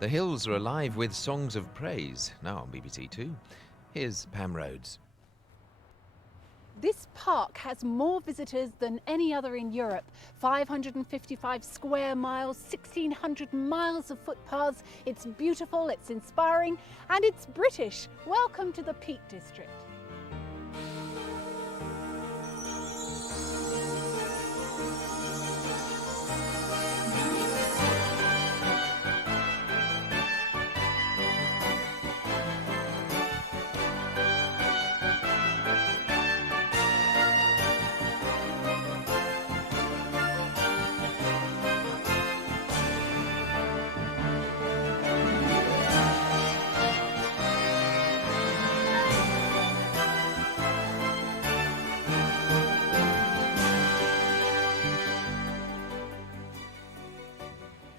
The hills are alive with songs of praise, now on BBC Two. Here's Pam Rhodes. This park has more visitors than any other in Europe. 555 square miles, 1,600 miles of footpaths. It's beautiful, it's inspiring, and it's British. Welcome to the Peak District.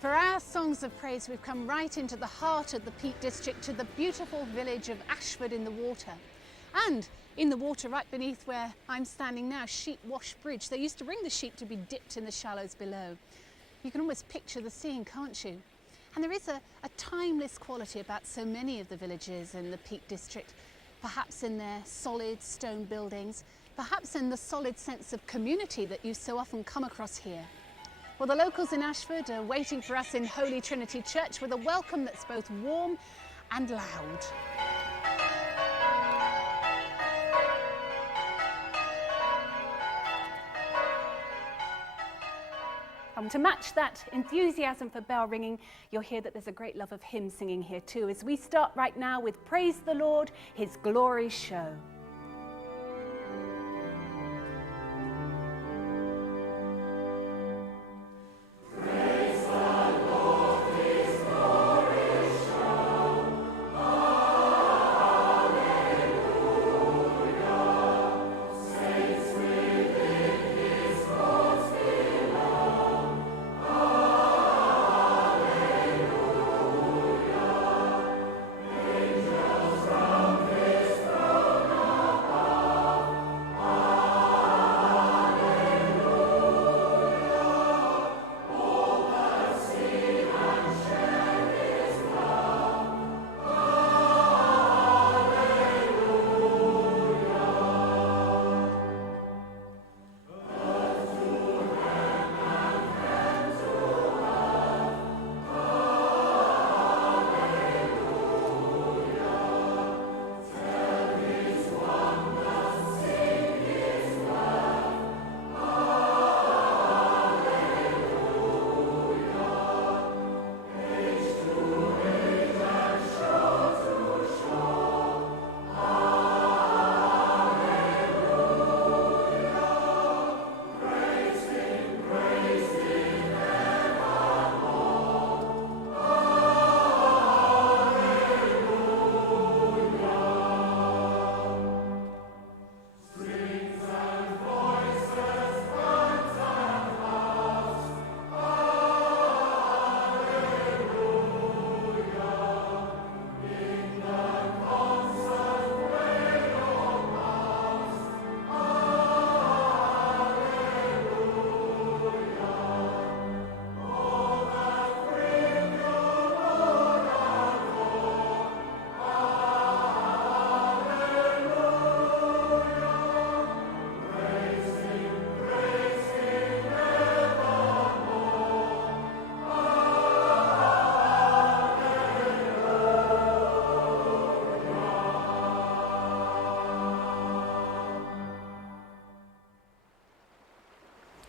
For our songs of praise, we've come right into the heart of the Peak District, to the beautiful village of Ashford in the water. And in the water right beneath where I'm standing now, Sheep Wash Bridge. They used to bring the sheep to be dipped in the shallows below. You can almost picture the scene, can't you? And there is a timeless quality about so many of the villages in the Peak District, perhaps in their solid stone buildings, perhaps in the solid sense of community that you so often come across here. Well, the locals in Ashford are waiting for us in Holy Trinity Church with a welcome that's both warm and loud. And to match that enthusiasm for bell ringing, you'll hear that there's a great love of hymn singing here too, as we start right now with Praise the Lord, His Glory Show.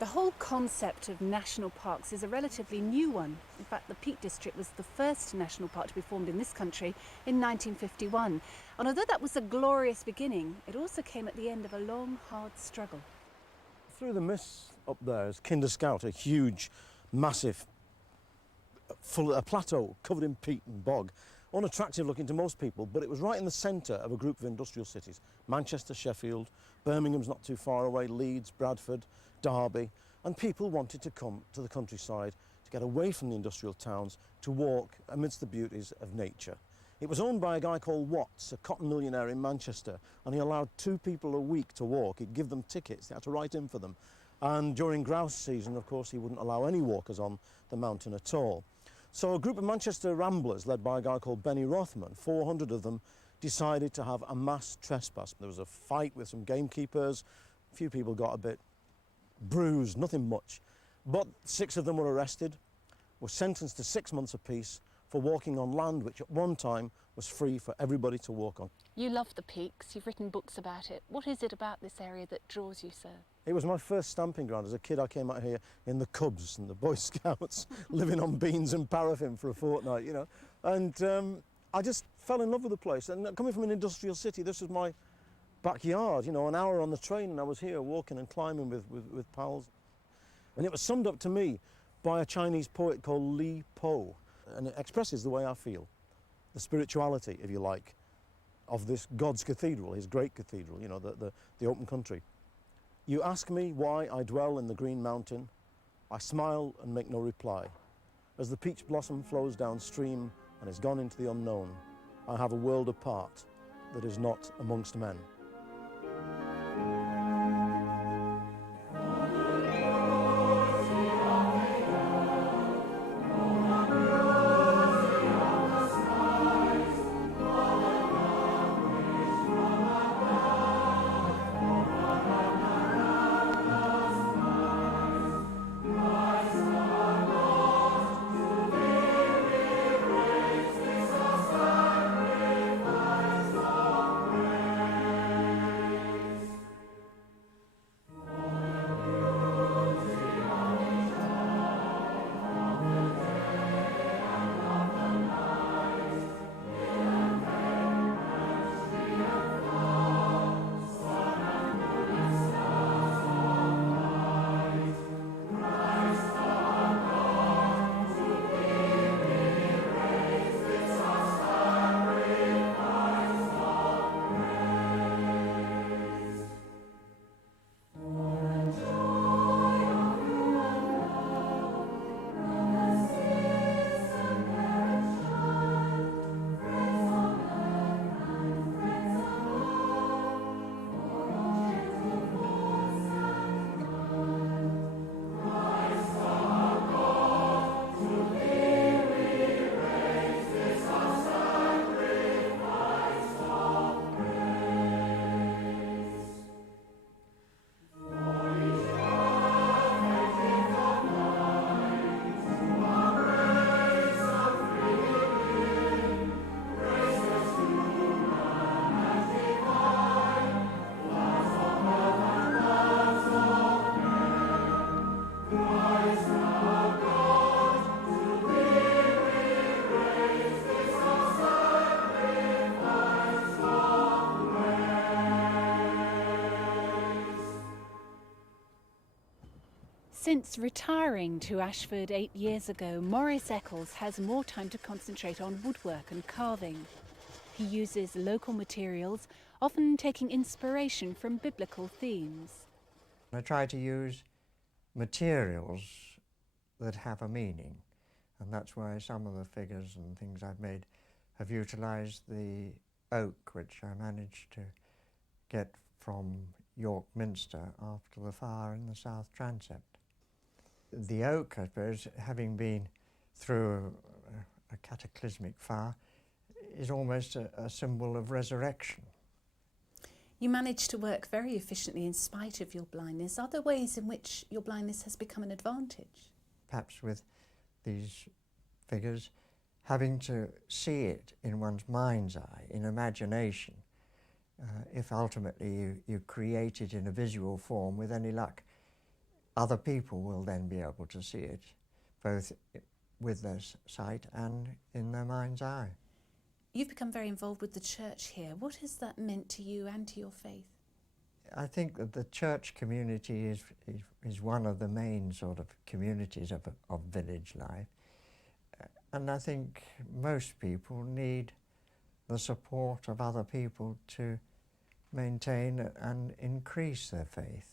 The whole concept of national parks is a relatively new one. In fact, the Peak District was the first national park to be formed in this country in 1951. And although that was a glorious beginning, it also came at the end of a long, hard struggle. Through the mist up there is Kinder Scout, a huge, massive, a plateau covered in peat and bog. Unattractive looking to most people, but it was right in the centre of a group of industrial cities. Manchester, Sheffield, Birmingham's not too far away, Leeds, Bradford, Derby, and people wanted to come to the countryside to get away from the industrial towns to walk amidst the beauties of nature. It was owned by a guy called Watts, a cotton millionaire in Manchester, and he allowed 2 people a week to walk. He'd give them tickets, they had to write in for them, And during grouse season, of course, he wouldn't allow any walkers on the mountain at all. So a group of Manchester ramblers, led by a guy called Benny Rothman, 400 of them, decided to have a mass trespass. There was a fight with some gamekeepers. A few people got a bit bruised, nothing much. But 6 of them were arrested, were sentenced to 6 months apiece for walking on land which at one time was free for everybody to walk on. You love the peaks, you've written books about it. What is it about this area that draws you so? It was my first stamping ground. As a kid, I came out here in the Cubs and the Boy Scouts, living on beans and paraffin for a fortnight, you know. And I just fell in love with the place. And coming from an industrial city, this was my backyard, you know, an hour on the train, and I was here walking and climbing with pals. And it was summed up to me by a Chinese poet called Li Po. And it expresses the way I feel, the spirituality, if you like, of this God's cathedral, his great cathedral, you know, the open country. You ask me why I dwell in the green mountain. I smile and make no reply. As the peach blossom flows downstream and is gone into the unknown, I have a world apart that is not amongst men. Since retiring to Ashford 8 years ago, Maurice Eccles has more time to concentrate on woodwork and carving. He uses local materials, often taking inspiration from biblical themes. I try to use materials that have a meaning, and that's why some of the figures and things I've made have utilised the oak, which I managed to get from York Minster after the fire in the South Transept. The oak, I suppose, having been through a cataclysmic fire, is almost a symbol of resurrection. You manage to work very efficiently in spite of your blindness. Are there ways in which your blindness has become an advantage? Perhaps with these figures, having to see it in one's mind's eye, in imagination. If ultimately you create it in a visual form, with any luck, other people will then be able to see it, both with their sight and in their mind's eye. You've become very involved with the church here. What has that meant to you and to your faith? I think that the church community is one of the main sort of communities of village life. And I think most people need the support of other people to maintain and increase their faith.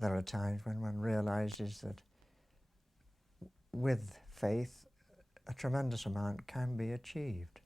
There are times when one realises that with faith a tremendous amount can be achieved.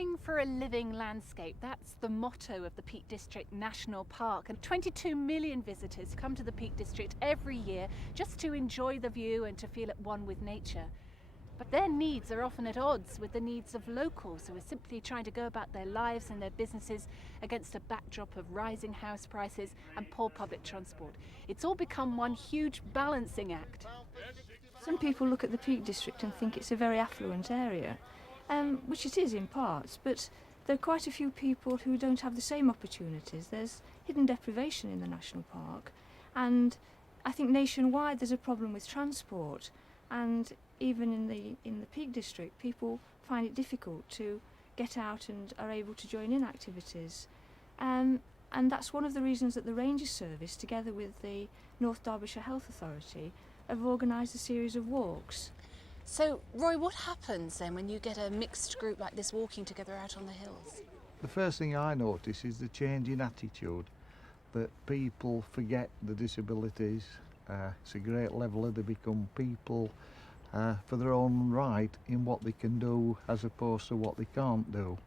Caring for a living landscape, that's the motto of the Peak District National Park, and 22 million visitors come to the Peak District every year just to enjoy the view and to feel at one with nature. But their needs are often at odds with the needs of locals who are simply trying to go about their lives and their businesses against a backdrop of rising house prices and poor public transport. It's all become one huge balancing act. Some people look at the Peak District and think it's a very affluent area, which it is in parts, but there are quite a few people who don't have the same opportunities. There's hidden deprivation in the national park, and I think nationwide there's a problem with transport, and even in the Peak District people find it difficult to get out and are able to join in activities. And that's one of the reasons that the Ranger Service, together with the North Derbyshire Health Authority, have organised a series of walks. So, Roy, what happens then when you get a mixed group like this walking together out on the hills? The first thing I notice is the change in attitude, that people forget the disabilities. It's a great leveller. They become people for their own right in what they can do as opposed to what they can't do.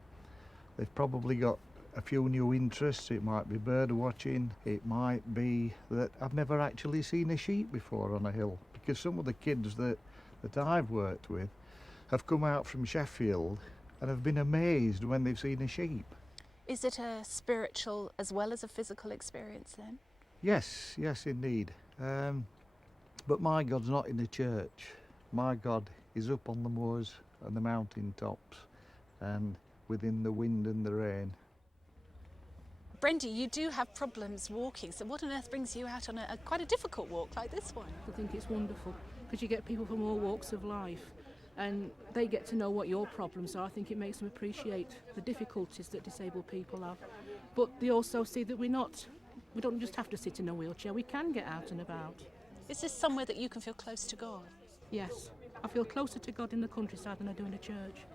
They've probably got a few new interests. It might be bird watching, it might be that I've never actually seen a sheep before on a hill, because some of the kids that I've worked with have come out from Sheffield and have been amazed when they've seen a sheep. Is it a spiritual as well as a physical experience then? Yes, indeed. But my God's not in the church. My God is up on the moors and the mountain tops and within the wind and the rain. Brendy, you do have problems walking, so what on earth brings you out on quite a difficult walk like this one? I think it's wonderful because you get people from all walks of life and they get to know what your problems are. I think it makes them appreciate the difficulties that disabled people have. But they also see that we don't just have to sit in a wheelchair, we can get out and about. Is this somewhere that you can feel close to God? Yes, I feel closer to God in the countryside than I do in a church.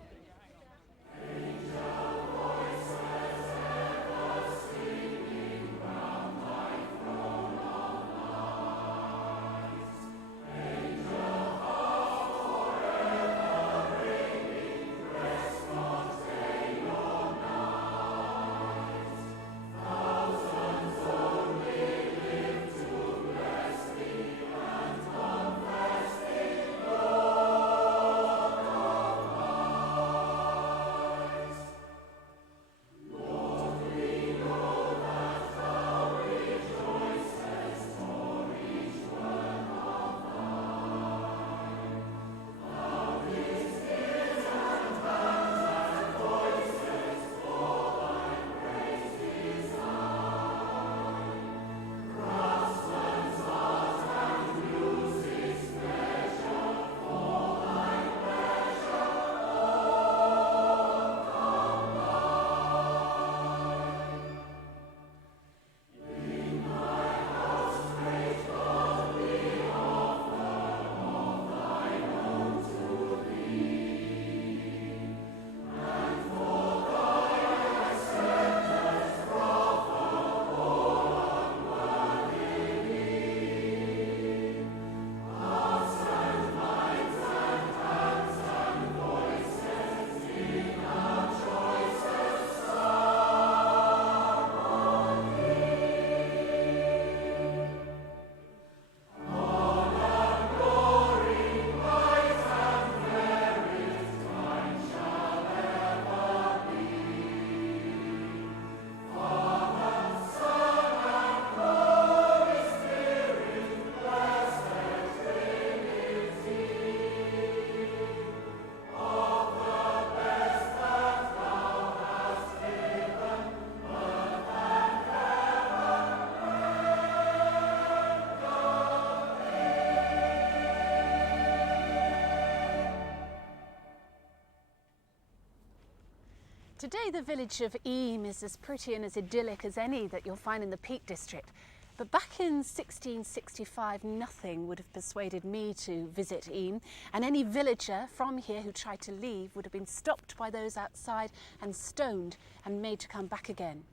Today the village of Eyam is as pretty and as idyllic as any that you'll find in the Peak District. But back in 1665, nothing would have persuaded me to visit Eyam, and any villager from here who tried to leave would have been stopped by those outside and stoned and made to come back again.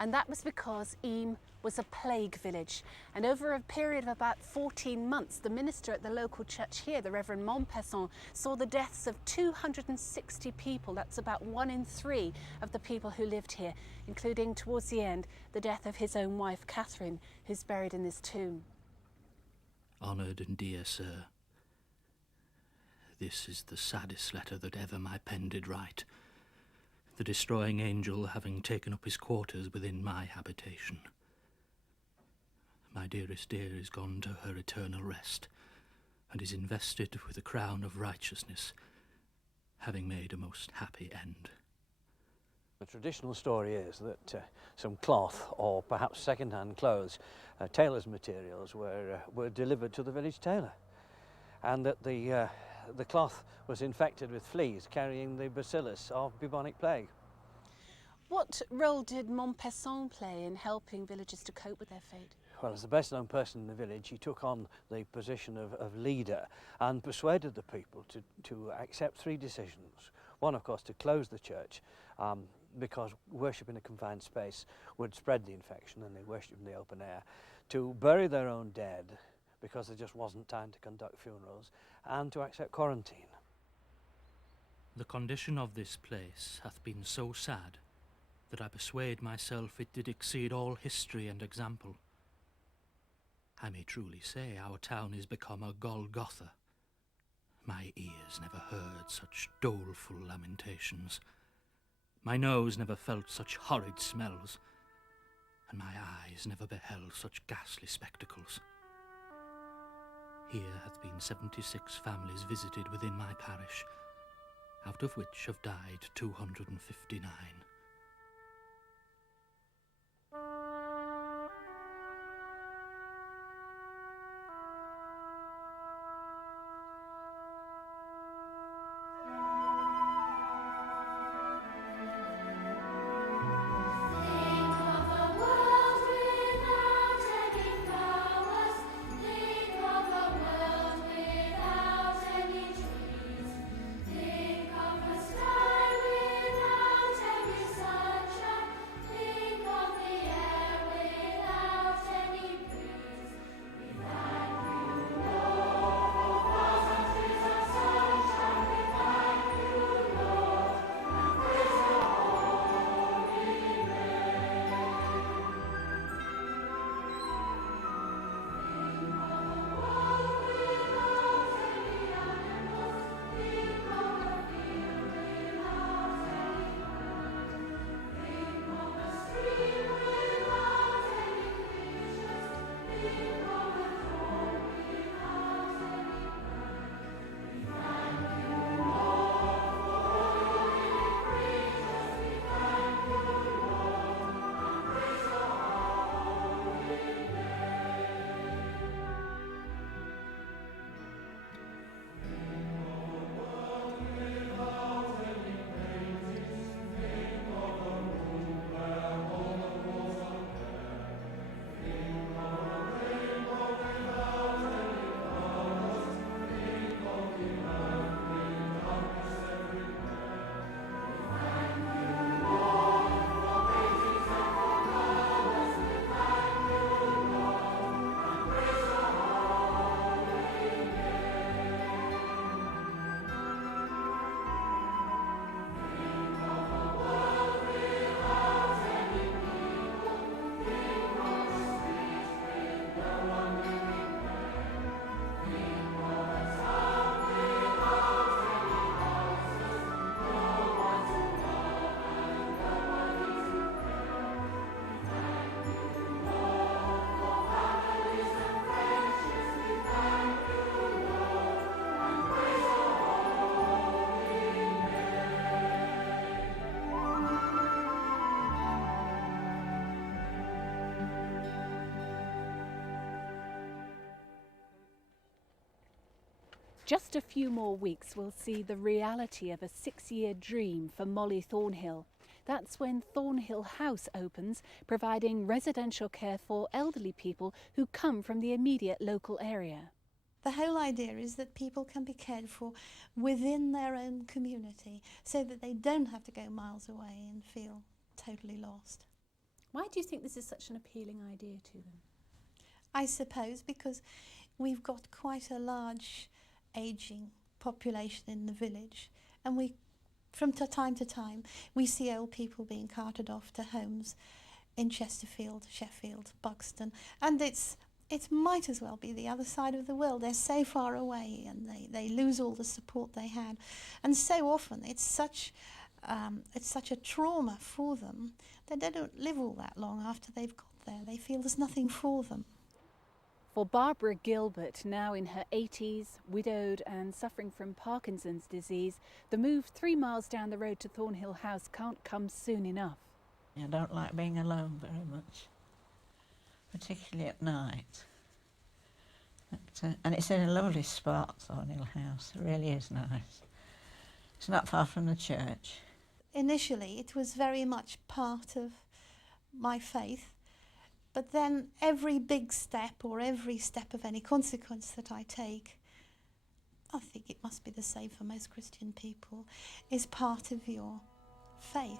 And that was because Eyam was a plague village. And over a period of about 14 months, the minister at the local church here, the Reverend Montpesson, saw the deaths of 260 people. That's about 1 in 3 of the people who lived here, including, towards the end, the death of his own wife, Catherine, who's buried in this tomb. Honoured and dear sir, this is the saddest letter that ever my pen did write, the destroying angel having taken up his quarters within my habitation. My dearest dear is gone to her eternal rest, and is invested with the crown of righteousness, having made a most happy end. The traditional story is that some cloth, or perhaps second-hand clothes, tailor's materials, were delivered to the village tailor, and that the cloth was infected with fleas carrying the bacillus of bubonic plague. What role did Montpesson play in helping villagers to cope with their fate? Well, as the best-known person in the village, he took on the position of leader and persuaded the people to accept 3 decisions. One, of course, to close the church, because worship in a confined space would spread the infection, and they worshipped in the open air. To bury their own dead, because there just wasn't time to conduct funerals, and to accept quarantine. The condition of this place hath been so sad that I persuade myself it did exceed all history and example. I may truly say our town is become a Golgotha. My ears never heard such doleful lamentations. My nose never felt such horrid smells, and my eyes never beheld such ghastly spectacles. Here hath been 76 families visited within my parish, out of which have died 259. Just a few more weeks will see the reality of a 6-year dream for Molly Thornhill. That's when Thornhill House opens, providing residential care for elderly people who come from the immediate local area. The whole idea is that people can be cared for within their own community so that they don't have to go miles away and feel totally lost. Why do you think this is such an appealing idea to them? I suppose because we've got quite a large ageing population in the village, and we, from time to time, we see old people being carted off to homes in Chesterfield, Sheffield, Buxton, and it might as well be the other side of the world. They're so far away, and they lose all the support they had, and so often it's such a trauma for them that they don't live all that long after they've got there. They feel there's nothing for them. For Barbara Gilbert, now in her 80s, widowed and suffering from Parkinson's disease, the move 3 miles down the road to Thornhill House can't come soon enough. I don't like being alone very much, particularly at night. And it's in a lovely spot, Thornhill House. It really is nice. It's not far from the church. Initially, it was very much part of my faith, but then every big step or every step of any consequence that I take, I think it must be the same for most Christian people, is part of your faith.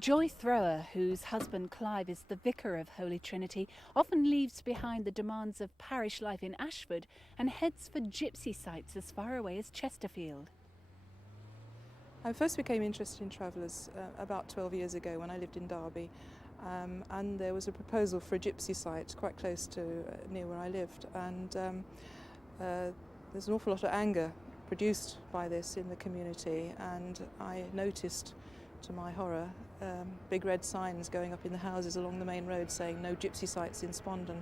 Joy Thrower, whose husband Clive is the vicar of Holy Trinity, often leaves behind the demands of parish life in Ashford and heads for gypsy sites as far away as Chesterfield. I first became interested in travellers about 12 years ago when I lived in Derby, and there was a proposal for a gypsy site quite close to near where I lived, and there's an awful lot of anger produced by this in the community, and I noticed, to my horror, big red signs going up in the houses along the main road saying no gypsy sites in Spondon.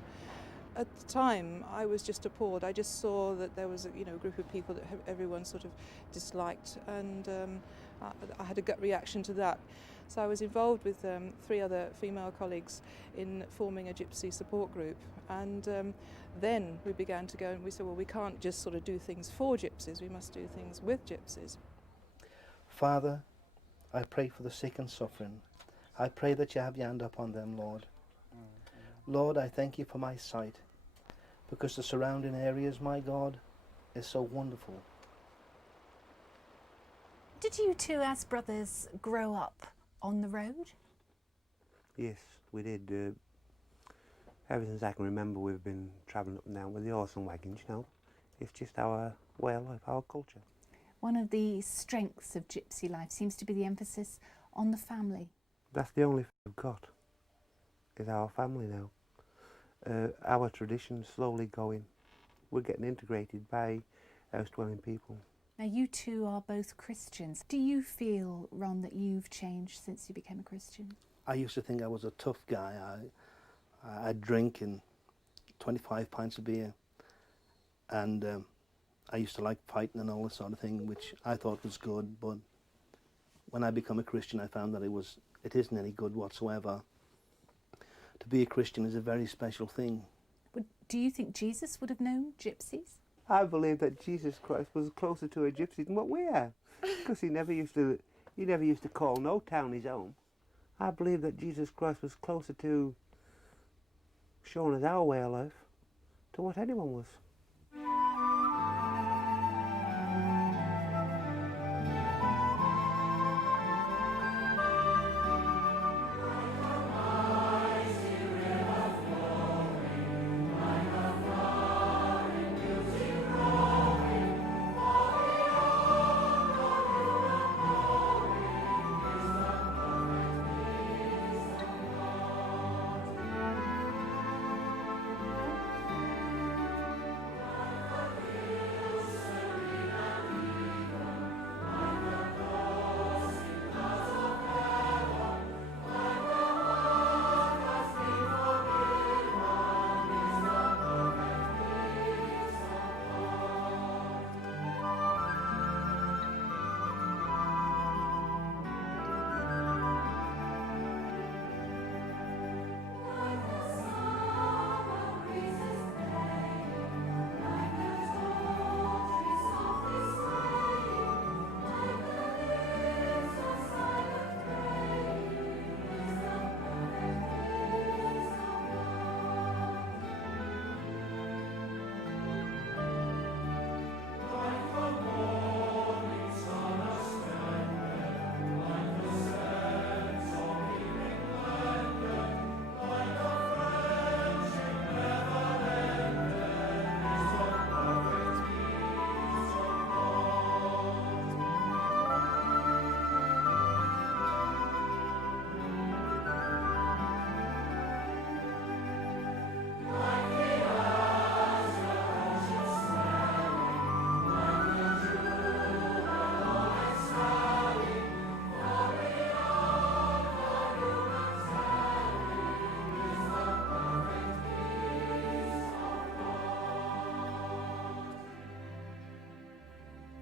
At the time, I was just appalled. I just saw that there was a group of people that everyone sort of disliked, and I had a gut reaction to that. So I was involved with 3 other female colleagues in forming a gypsy support group, and then we began to go and we said, well, we can't just sort of do things for gypsies, we must do things with gypsies. Father, I pray for the sick and suffering. I pray that you have your hand upon them, Lord. Lord, I thank you for my sight, because the surrounding areas, my God, is so wonderful. Did you two, as brothers, grow up on the road? Yes, we did. Ever since I can remember, we've been travelling up and down with the horse and wagons, you know. It's just our way of life, our culture. one of the strengths of gypsy life seems to be the emphasis on the family. That's the only thing we've got, is our family now. Our tradition's slowly going. We're getting integrated by house-dwelling people. Now you two are both Christians. Do you feel, Ron, that you've changed since you became a Christian? I used to think I was a tough guy. I'd drink in 25 pints of beer, and I used to like fighting and all this sort of thing, which I thought was good, but when I became a Christian I found that it isn't any good whatsoever. To be a Christian is a very special thing. But do you think Jesus would have known gypsies? I believe that Jesus Christ was closer to a gypsy than what we are, because he never used to call no town his own. I believe that Jesus Christ was closer to showing us our way of life to what anyone was.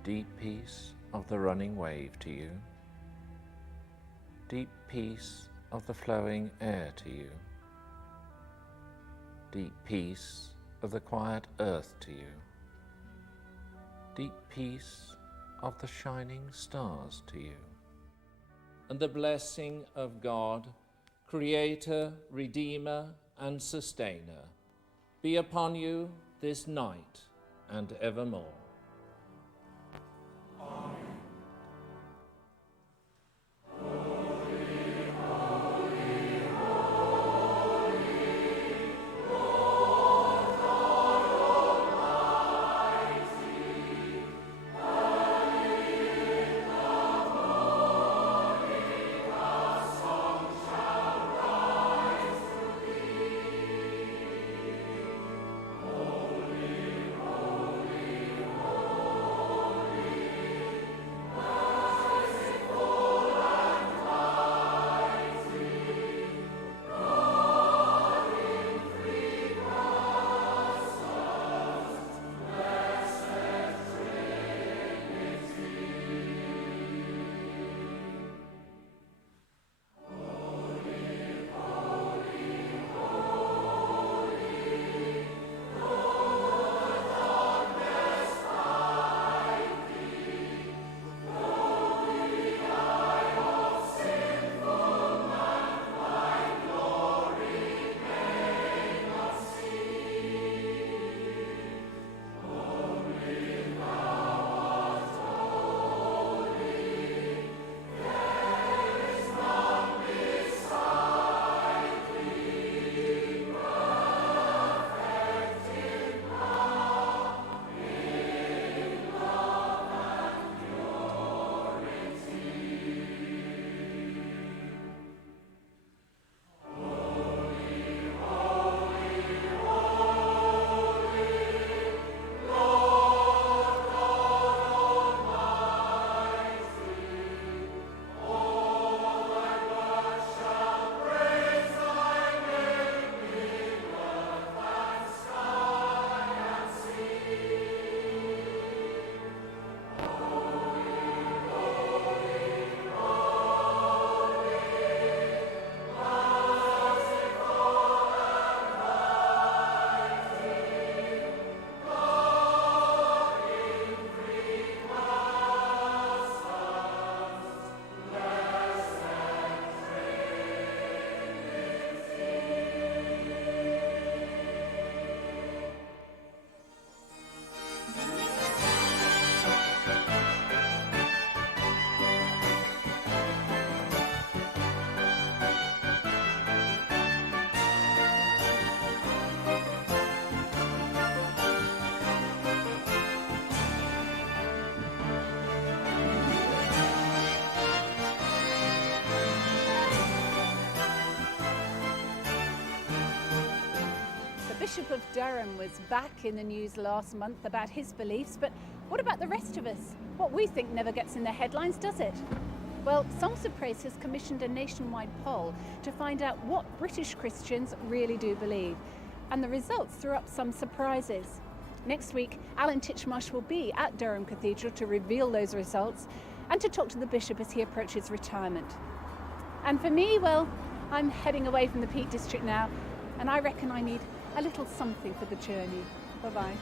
Deep peace of the running wave to you. Deep peace of the flowing air to you. Deep peace of the quiet earth to you. Deep peace of the shining stars to you. And the blessing of God, Creator, Redeemer, and Sustainer, be upon you this night and evermore. Bishop of Durham was back in the news last month about his beliefs, but what about the rest of us? What we think never gets in the headlines, does it? Well, Songs of Praise has commissioned a nationwide poll to find out what British Christians really do believe, and the results threw up some surprises. Next week, Alan Titchmarsh will be at Durham Cathedral to reveal those results and to talk to the Bishop as he approaches retirement. And for me, well, I'm heading away from the Peak District now, and I reckon I need a little something for the journey. Bye-bye.